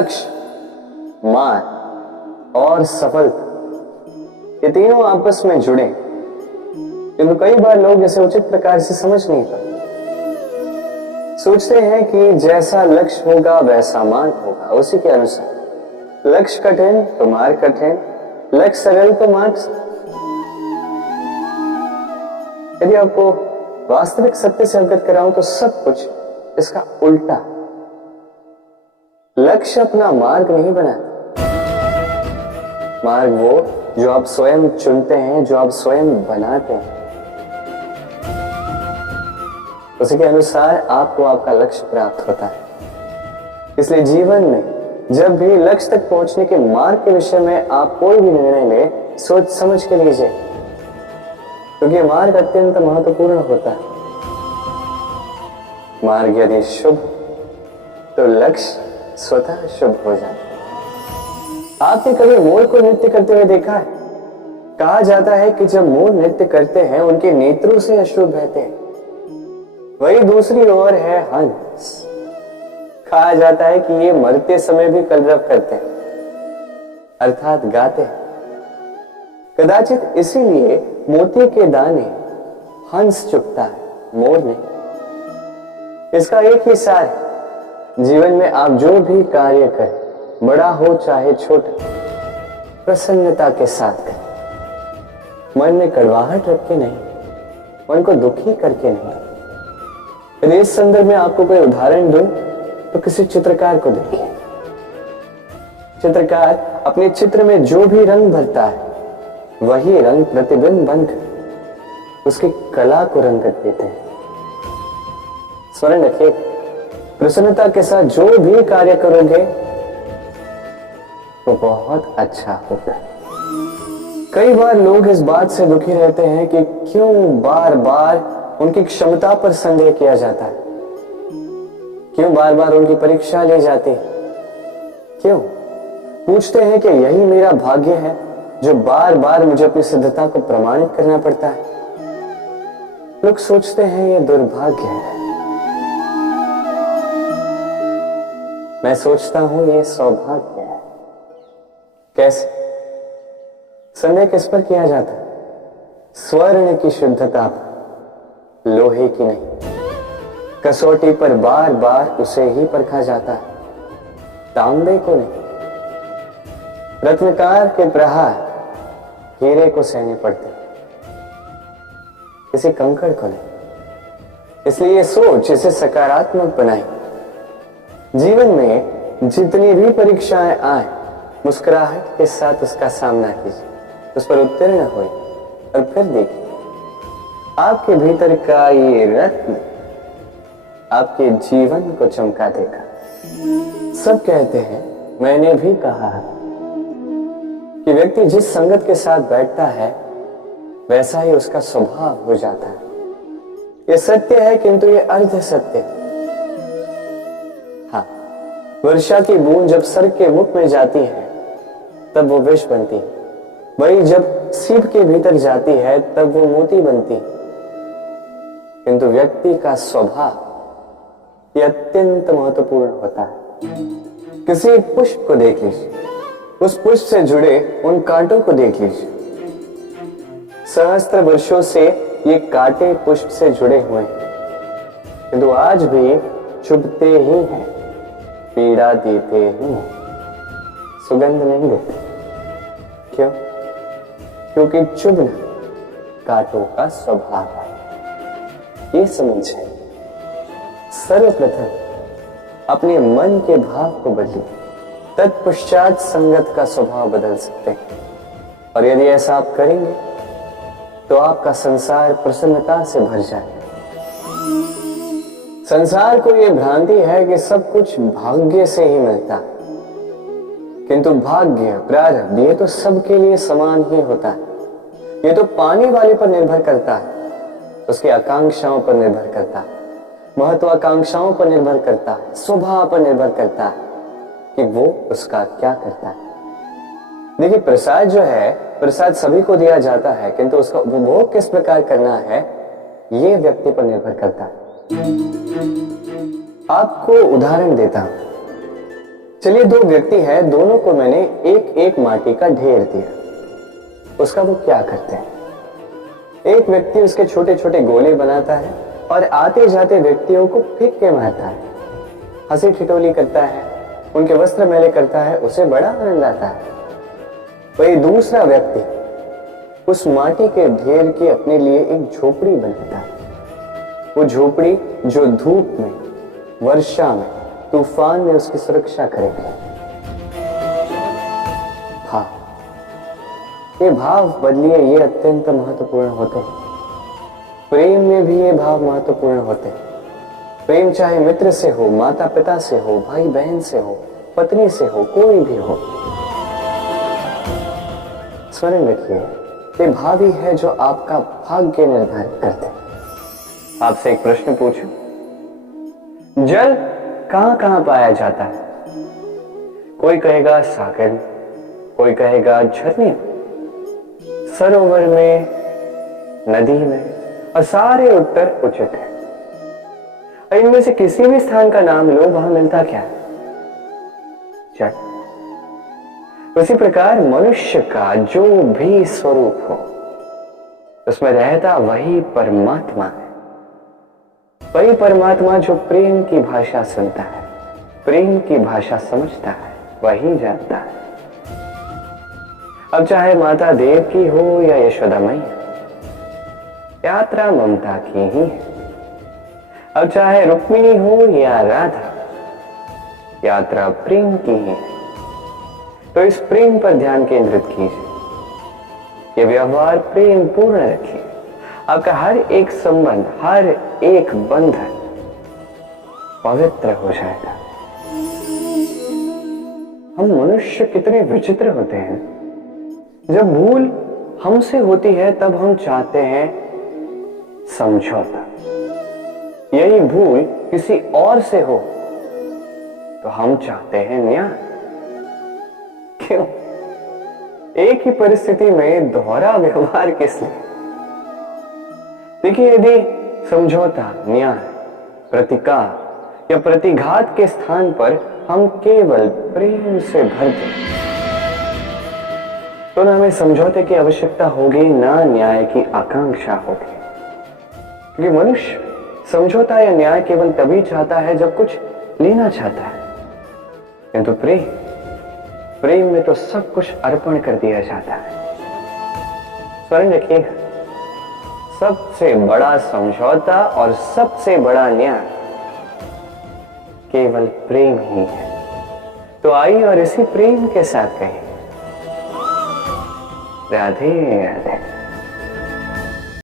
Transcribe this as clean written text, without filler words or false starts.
लक्ष्य, मान और सफलता, ये तीनों आपस में जुड़े, किंतु कई बार लोग इसे उचित प्रकार से समझ नहीं पाते। सोचते हैं कि जैसा लक्ष्य होगा वैसा मान होगा, उसी के अनुसार। लक्ष्य कठिन तो मार्ग कठिन, लक्ष्य सरल तो मार्ग सरल। यदि आपको वास्तविक सत्य से अवगत कराऊं तो सब कुछ इसका उल्टा। लक्ष्य अपना मार्ग नहीं बनाता, मार्ग वो जो आप स्वयं चुनते हैं, जो आप स्वयं बनाते हैं। उसी के अनुसार आपको आपका लक्ष्य प्राप्त होता है। इसलिए जीवन में जब भी लक्ष्य तक पहुंचने के मार्ग के विषय में आप कोई भी निर्णय ले, सोच समझ के लीजिए, क्योंकि मार्ग अत्यंत महत्वपूर्ण होता है। मार्ग यदि शुभ तो लक्ष्य स्वतः शुभ हो जाता। आपने कभी मोर को नृत्य करते हुए देखा है? कहा जाता है कि जब मोर नृत्य करते हैं उनके नेत्रों से अश्रु बहते हैं। वही दूसरी ओर है हंस। कहा जाता है कि ये मरते समय भी कलरव करते हैं, अर्थात गाते हैं। कदाचित इसीलिए मोती के दाने हंस चुगता है, मोर नहीं। इसका एक ही सार है, जीवन में आप जो भी कार्य करें, बड़ा हो चाहे छोटा, प्रसन्नता के साथ करें। मन में कड़वाहट रख के नहीं, मन को दुखी करके नहीं। यदि इस संदर्भ में आपको कोई उदाहरण दूं तो किसी चित्रकार को देखिए। चित्रकार अपने चित्र में जो भी रंग भरता है वही रंग प्रतिबिंब बनकर उसकी कला को रंगत देते हैं। स्मरण रखिए, प्रसन्नता के साथ जो भी कार्य करोगे तो बहुत अच्छा होगा। कई बार लोग इस बात से दुखी रहते हैं कि क्यों बार बार उनकी क्षमता पर संदेह किया जाता है, क्यों बार बार उनकी परीक्षा ली जाती है, क्यों पूछते हैं कि यही मेरा भाग्य है जो बार बार मुझे अपनी सिद्धता को प्रमाणित करना पड़ता है। लोग सोचते हैं ये दुर्भाग्य है, मैं सोचता हूं ये सौभाग्य है। कैसे? संदेह किस पर किया जाता है? स्वर्ण की शुद्धता पर, लोहे की नहीं। कसौटी पर बार बार उसे ही परखा जाता है, तांबे को नहीं। रत्नकार के प्रहार हीरे को सहने पड़ते, किसी कंकड़ को नहीं। इसलिए ये सोच इसे सकारात्मक बनाए। जीवन में जितनी भी परीक्षाएं आए, मुस्कुराहट के साथ उसका सामना कीजिए, उस पर उत्तीर्ण होइए और फिर देखिए आपके भीतर का ये रत्न आपके जीवन को चमका देगा। सब कहते हैं, मैंने भी कहा है कि व्यक्ति जिस संगत के साथ बैठता है वैसा ही उसका स्वभाव हो जाता है। यह सत्य है, किंतु यह अर्ध सत्य है। हाँ, वर्षा की बूंद जब सर के मुख में जाती है तब वो विष बनती है, वही जब सीप के भीतर जाती है तब वो मोती बनती है। किंतु व्यक्ति का स्वभाव यह अत्यंत महत्वपूर्ण होता है। किसी पुष्प को देख लीजिए, उस पुष्प से जुड़े उन कांटों को देख लीजिए। सहस्त्र वर्षों से ये कांटे पुष्प से जुड़े हुए हैं, किंतु आज भी चुभते ही हैं, पीड़ा देते ही हैं, सुगंध नहीं देते। क्यों? क्योंकि चुभना कांटों का स्वभाव है। ये समझे। सर्वप्रथम अपने मन के भाव को बदलिए, तत्पश्चात संगत का स्वभाव बदल सकते हैं। और यदि ऐसा आप करेंगे तो आपका संसार प्रसन्नता से भर जाएगा। संसार को यह भ्रांति है कि सब कुछ भाग्य से ही मिलता, किंतु भाग्य, प्रारब्ध ये तो सबके लिए समान ही होता है। ये तो पाने वाले पर निर्भर करता है, उसकी आकांक्षाओं पर निर्भर करता है, महत्वाकांक्षाओं पर निर्भर करता है, स्वभाव पर निर्भर करता है कि वो उसका क्या करता है। देखिए, प्रसाद जो है, प्रसाद सभी को दिया जाता है, किंतु उसका उपभोग किस प्रकार करना है ये व्यक्ति पर निर्भर करता है। आपको उदाहरण देता हूं। चलिए, दो व्यक्ति हैं, दोनों को मैंने एक एक माटी का ढेर दिया। उसका वो क्या करते हैं? एक व्यक्ति उसके छोटे छोटे गोले बनाता है और आते जाते व्यक्तियों को फेंक के मारता है, हंसी ठिठोली करता है, उनके वस्त्र मैले करता है, उसे बड़ा आनंद आता है। वही दूसरा व्यक्ति उस माटी के ढेर की अपने लिए एक झोपड़ी बनाता है। वो झोपड़ी जो धूप में, वर्षा में, तूफान में उसकी सुरक्षा करेगी। हाँ, ये भाव बदलिए, ये अत्यंत महत्वपूर्ण होते हैं। प्रेम में भी ये भाव महत्वपूर्ण होते हैं। प्रेम चाहे मित्र से हो, माता पिता से हो, भाई बहन से हो, पत्नी से हो, कोई भी हो, स्मरण रखिए, ये भाव ही है जो आपका भाग्य निर्धारित करते हैं। आपसे एक प्रश्न पूछूं, जल कहां कहां पाया जाता है? कोई कहेगा सागर में, कोई कहेगा झरने में, सरोवर में, नदी में, और सारे उत्तर उचित है। और इनमें से किसी भी स्थान का नाम लो, वहां मिलता क्या है? जल। उसी प्रकार मनुष्य का जो भी स्वरूप हो, उसमें रहता वही परमात्मा है। वही परमात्मा जो प्रेम की भाषा सुनता है, प्रेम की भाषा समझता है, वही जानता है। अब चाहे माता देव की हो या यशोदा मैया, यात्रा ममता की ही है। अब चाहे रुक्मिणी हो या राधा, यात्रा प्रेम की ही है। तो इस प्रेम पर ध्यान केंद्रित कीजिए, ये व्यवहार प्रेम पूर्ण रखिए। आपका हर एक संबंध, हर एक बंधन पवित्र हो जाएगा। हम मनुष्य कितने विचित्र होते हैं। जब भूल हमसे होती है तब हम चाहते हैं समझौता। यही भूल किसी और से हो तो हम चाहते हैं न्याय। क्यों? एक ही परिस्थिति में दोहरा व्यवहार किस लिए? देखिए, यदि समझौता, न्याय, प्रतिकार या प्रतिघात के स्थान पर हम केवल प्रेम से भर दें, तो ना हमें समझौते की आवश्यकता होगी, ना न्याय की आकांक्षा होगी। क्योंकि मनुष्य समझौता या न्याय केवल तभी चाहता है जब कुछ लेना चाहता है, किंतु प्रेम में तो सब कुछ अर्पण कर दिया जाता है। स्मरण रखिएगा, सबसे बड़ा समझौता और सबसे बड़ा न्याय केवल प्रेम ही है। तो आइए और इसी प्रेम के साथ कहें, राधे राधे।